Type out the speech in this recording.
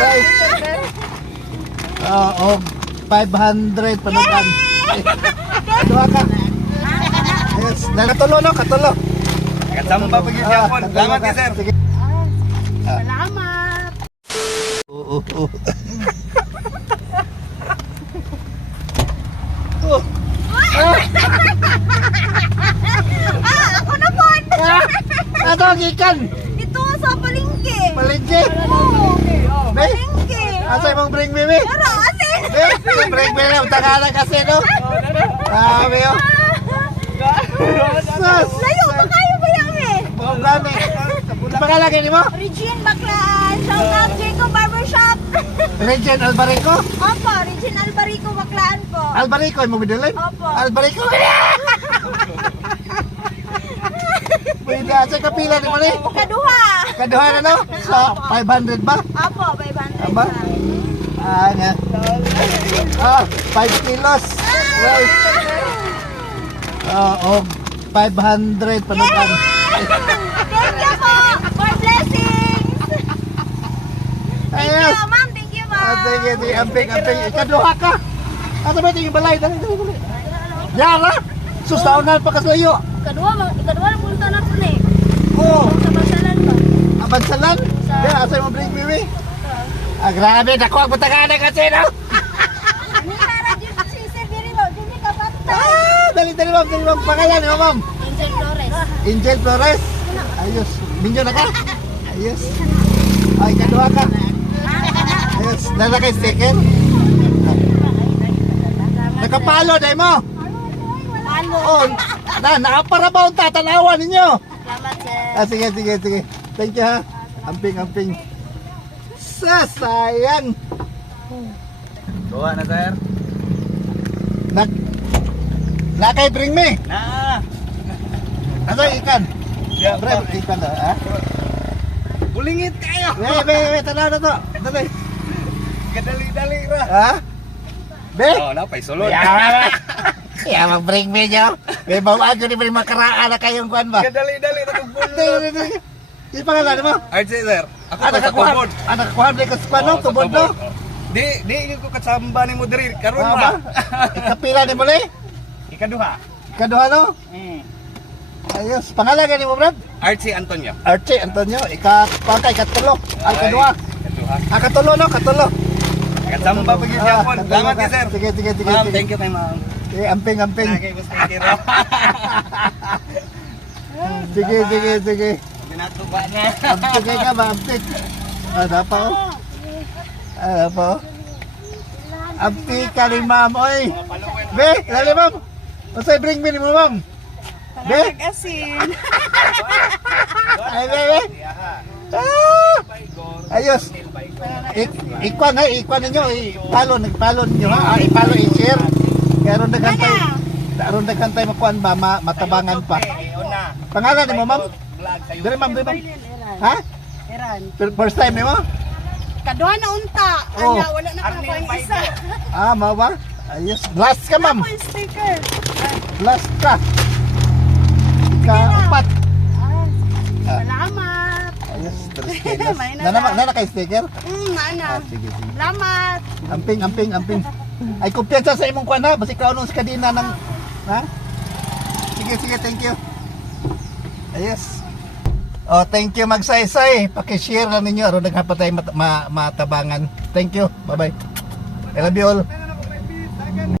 Right. Oh, 500 panugan. Dua ka. Yes, nakatulo no, katulo. Kasamba pagi Japon. Salamat ya, sir. Sige. Salamat. Oo. Ako na po. Ato ang ikan. Ito sa palengke. Palengke. Oo. Be, Palengke. asay mong bring me, be? Pero asin. Be, bring me lang. Tagalan kasi, no? Sabi, oh. Sus. Layo ba kayo ba yan eh? Buong gani. Pakalagay ni mo? Regine Baclaan. Shout out Jacob Barbershop. Regine Albarico? Opo, Regine Albarico Baclaan po. Albarico, yung mabidalin? Opo. Albarico. Pwede, asay kapila ni mo, ni? Kaduha. Kaduha na, no? So, 500 ba? Opo, 500. Aba? Nga. 5 kilos. Right. Oh, 500 panugan. Thank you po for blessings. Thank Ayos. you, ma'am. Thank you, ma'am. Sige, amping. Ikaduha ka. Ano ba ito yung balay? Dali. Yara! Sustaonan pa kaslayo. Kadua na punta na po eh. Oo. Sa Barsalan ba? Abansalan? Yeah, asay mo bring me, we? Grabe, naku ang matagana kasi, no? Ani para di si Sir Birilo, di ka bata. Dali, ma'am. Pangalan, no, ma'am? Angel Flores. Angel Flores. Ayos. Minyo na ka? Ayos. Ay, kaduha ka. Ayos. Lalakay sticker. Nakapalo, day mo. Palo. Oh, naaparabaw ang tatanawan ninyo. Salamat, sir. Sige. Thank you, ha. Amping. Sayang. Bawa na, sir. Nakay bring me. Nah. Ano ikan? Ya, Bre, ikan na, ha? Bulingit kayo. Be, tanaw na to. Dali. Kadali-dali ra. Ha? Be? Oh, napay sulod. Ya, mag-bring me nyo. Be, bawaan ko ni may makaraan na kayong kuhan ba? Kadali-dali ra bulod. Di pangalan mo? Archie, sir. Ako Anak sa kakuhan. tubod. Anak kakuhan, di kaspan no? Oh, sa Tubod no? Di yung ko kasamba ni mo diri karon Ano ba? ba? Ikapila ni mo ni? Ikaduha. Kaduha no? Ayos. Pangalan ni mo, Brad? Archie Antonio. Archie Antonio, ikatulo. Ang kaduha. Kaduha. Katulo no? Katulo. Kasamba pagi Japon. Salamat ya, sir. Sige. Ma'am, thank you kay ma'am. Amping. Nagay bus kay Tiro. Sige. Ginatuba na. Amping ka ba? Amping. Ada pa oh. Amping ka rin, ma'am. Oy. Be, dali, ma'am. Masay bring me ni mo, ma'am. Be. Asin. Ay, be. Ayos. Ikuan ninyo, ipalo ninyo ha. Ipalo i-share. Kaya ron nagantay makuan ba, matabangan pa. Pangalan ni mo, ma'am? Dire, ma'am. Ha? Eran. First time ni mo? Kaduha na unta. Oh. Anya, wala na pa ang isa. Mau ba? Ayos. Last ka, ma'am. Ako yung sticker. Last ka. Ika-4. Salamat. Ayos. 3 kilos. May na Nana kay sticker? Naana. Sige. Salamat. Amping. Ay, kumpiyansa sa imong kuan ha. Basi ka sa kadina ng... Ha? Sige, thank you. Ayos. Oh, thank you magsaysay. Paki-share na ninyo aron naghapon tayo matabangan. Thank you. Bye-bye. I love you all.